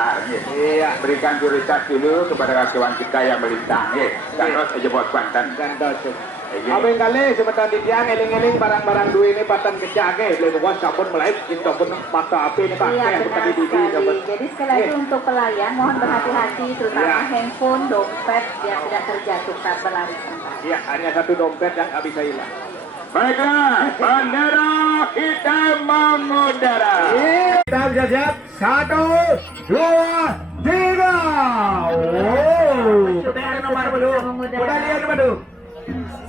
besar. Iya. Berikan prioritas dulu kepada kawan kita yang melintang. Gandos aja buat Kuantan. Gandos. Abang kali sebentar di tiang eling-eling barang-barang duit ini patan kecage, boleh buat sabun mulai itu pun mata api ini pakai Iya, seperti benar di sekali. Jadi sekali lagi untuk pelayan mohon berhati-hati terutama handphone, dompet yang tidak terjatuh saat berlari santai. Iya, hanya satu dompet yang nggak bisa hilang. Baiklah, bendera hitam mengudara. Kita bisa siap, 1, 2, 3. Oh, kita nomor dulu. Kita lihat nomor dulu.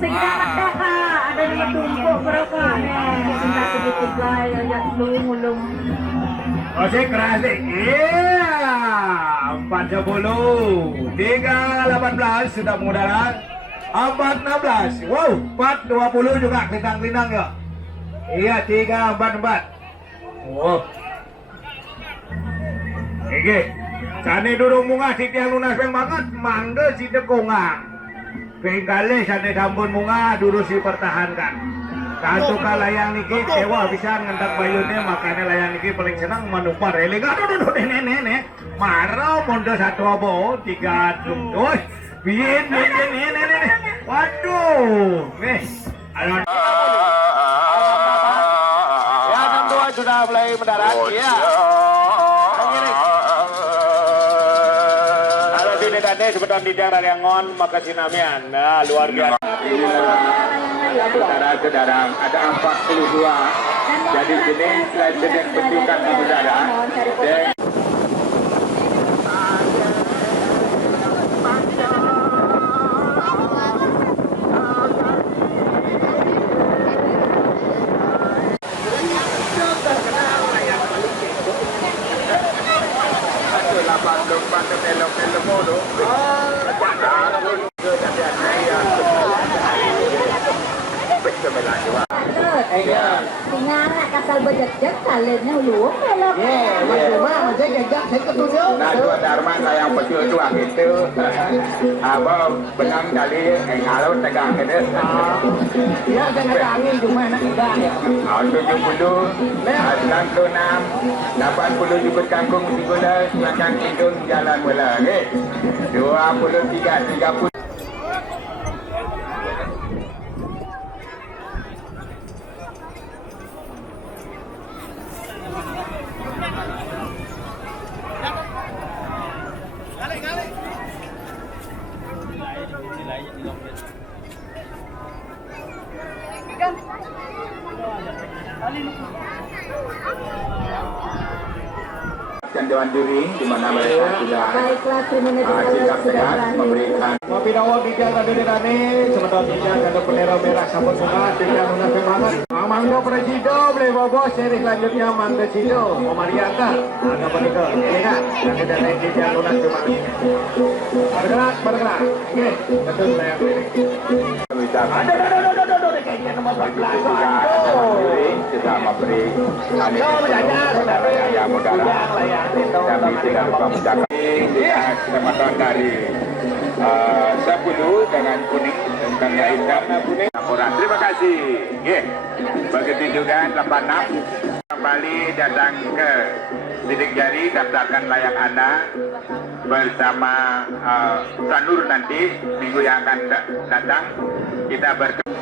Segera merdeka ada yang bertumpuk berapa nih? Kita sedikit lah yang ulung. Oh, saya keras nih. Iya, 40, 318 sudah mengudara. 416, wow, 420 juga kelintang-kelintang ya. Iya, 344. Oh. Oke, sana durung munga si tiang lunas yang banget, mangga si dekongang. Pengkali sana sampun munga dulu si pertahankan. Kanto kalayang niki sewa bisa ngentak bayunnya makanya layang niki paling senang manumpar reling. Aduh, nenek. Marau mondo satu abo 3 oh. Bien. Waduh. Ya 62 sudah mulai mendarat. Iya. Kalau di Nedane sebetulnya di daerah Yangon makasih namian. Nah, luar biasa. Saudara-saudara, ada 42. Jadi sini selain sedang penjukan di udara. Tinggal kasal bejek-jek kaliannya luang kalau Cuma jejak saya ketujuh. Nah, dua Darman lah yang pecul tua gitu. Abah benam kali kalau tegang gitu. Ya jangan ada angin cuma enak enggak ya. 70, 96, 80 jubut kangkung 13, makan hidung jalan bola. 23, 30. Dan Dewan Juri di mana mereka sudah baiklah terima sikap sehat memberikan Kopi dawang di jalan dari Dani, sementara tidak ada bendera merah sabun bunga, tidak lunas semangat. Mangga Presido, beli bobo, seri selanjutnya Mangga Cido, Marianta, Mangga Penito, ini kak, yang tidak naik di jalan lunas semangat. Bergerak, oke, betul saya. Ada, kayaknya nomor 14. Kita memberi yang modal kami tidak lupa mencatat keselamatan dari 10 dengan kuning dan hitam kuning laporan. Terima kasih. Begitu juga 86 kembali datang ke Sidik Jari, daftarkan layak Anda bersama Sanur nanti minggu yang akan datang. Kita bertemu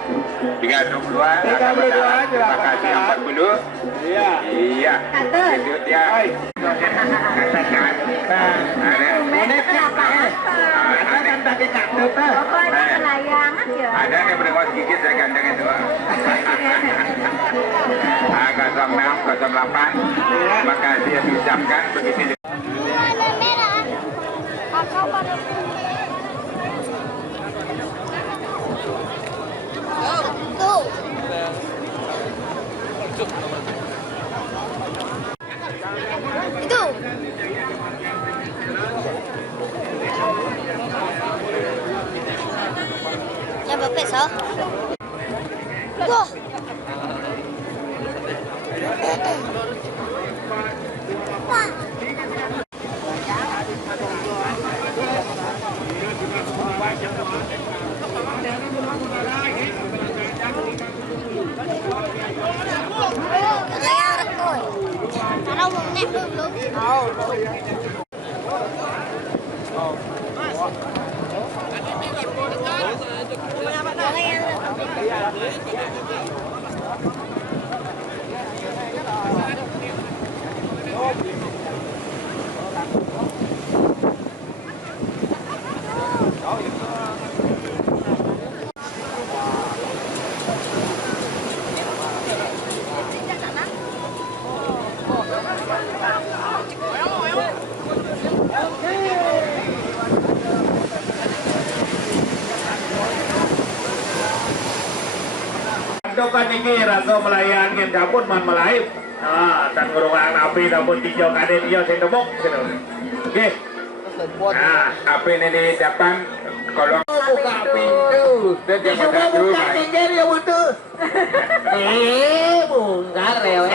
32 akan berjalan. Terima kasih 40. Iya. Itu dia. Katakan. pokoknya kelayangan ya. Ada yang berkos gigit saya gandeng itu. 06, 08. Terima kasih yang diucapkan begitu. Itu. Ya bapak so. Go. Karena mau nek belum. kan iki rasa melayangin kapun man melayu. Dan ngurungan api namun hijau kaden hijau sing gemuk gitu. Oke. Nah, api ini di depan kolong buka pintu. dan jangan satu. Tinggal ya butuh. Bongkar lewe.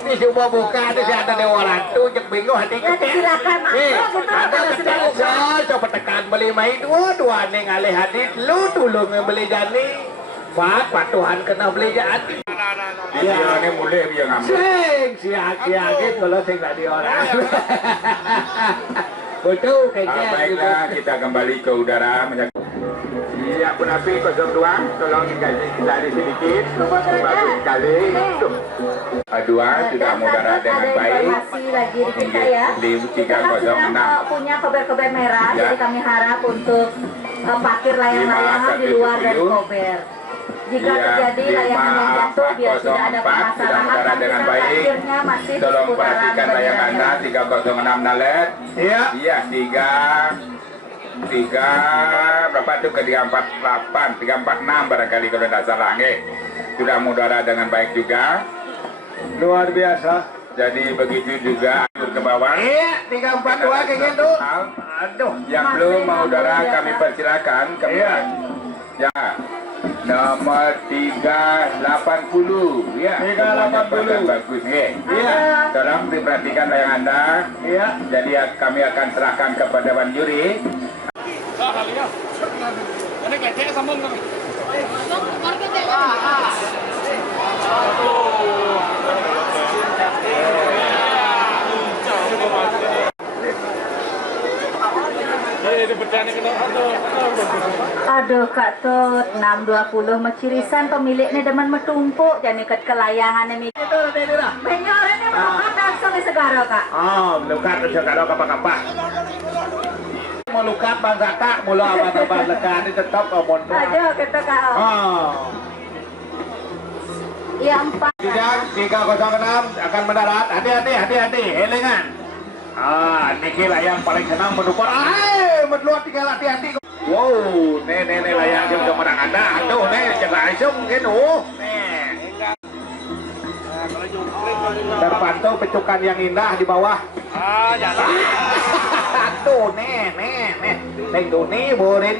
Ini semua buka ada si ada dewa rantu cek bingung hati Ya silakan masuk gitu. ada ketekan coba tekan beli main dua nih ngalih hadit lu dulu ngebeli jani. Pak Tuhan kena beli jani. Dia ini mulai dia ngambil. Si aki-aki kalau sing tadi orang. Betul kayaknya. Baiklah, kita kembali ke udara. Iya, pun api 02, tolong dikasih dari sedikit. Bagus sekali. Dua sudah mengudara dengan baik. Masih lagi di kita ya. Di Kita kan sudah 306. punya kober-kober merah, Ya. jadi kami harap untuk parkir layang-layangan di luar dari 517. kober. Jika Iya, terjadi layangan yang jatuh, biar tidak ada 504 sudah permasalahan, mengudara kan dengan kita baik. parkirnya masih di Tolong seputaran perhatikan layang bendera Anda merah. 306 Nalet. Iya. Iya, tiga berapa tuh ke 348, 346 barangkali kalau tidak salah. Sudah mengudara dengan baik juga. Luar biasa. Jadi begitu juga ke bawah. Iya, 342 kayak gitu. Aduh. Yang belum mau udara kami persilakan. Iya. Ya. Nomor 380. Ya. 380. Bagus, Iya. Tolong diperhatikan layang Anda. Iya. Jadi kami akan serahkan kepada Wan Juri. Aduh Kak Tut, 620 macirisan pemiliknya demen metumpuk jadi ket kelayangan ini. Itu nanti itu dah. Menyornya melukat langsung di segara Kak. Oh, lukat itu kalau kapal-kapal. Mau lukat bangga tak, mula apa-apa lekat ini tetap omon. Aduh kita Kak. Oh. Iya 4. Sidang 306 akan mendarat. Hati-hati. Helengan. Niki layang paling senang menukar. Menluat tinggal hati-hati. Wow, nih layang dia udah menang Anda. Aduh, jangan iseng mungkin. Terpantau pecukan yang indah di bawah. Jangan. Aduh, nih. Tuh nih, borin.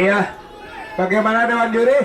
Iya, bagaimana Dewan Juri?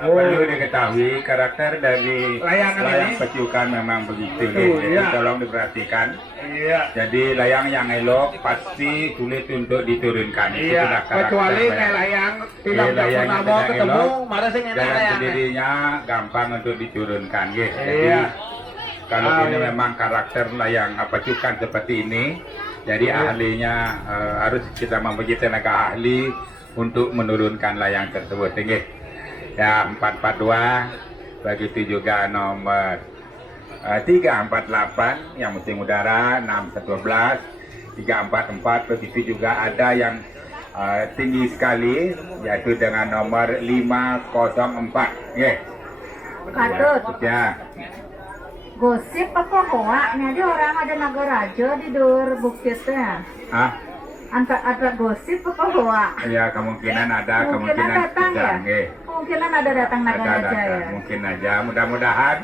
Perlu diketahui karakter dari Layangan layang ini? pecukan memang begitu. Betul, Jadi ya. tolong diperhatikan. Iya. Jadi layang yang elok pasti sulit untuk diturunkan. Itu Iya, sudah karakter kecuali layang. kayak layang tidak Layang yang pernah mau tidak ketemu, elok, mana sih enak jalan layangnya. sendirinya gampang untuk diturunkan. Gitu. Jadi Iya. kalau ini iya. memang karakter layang pecukan seperti ini, jadi Iya. ahlinya harus kita mempunyai tenaga ahli untuk menurunkan layang tersebut. Tinggi. Ya 442, begitu juga nomor 348 yang musim udara 612, 344, begitu juga ada yang tinggi sekali yaitu dengan nomor 504. Katut. Ya. Gosip apa hoa? Nih orang ada Nagaraja di dur bukitnya. Ah, Antara gosip apa hoa? ya kemungkinan ada, Kemungkinan kemungkinan datang ya? tidak. Nggih. Kemungkinan ada datang Nagaraja Ada, ya. mungkin aja. Mudah-mudahan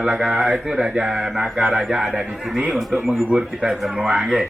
laga itu Raja Nagaraja ada di sini untuk menghibur kita semua. Nggih.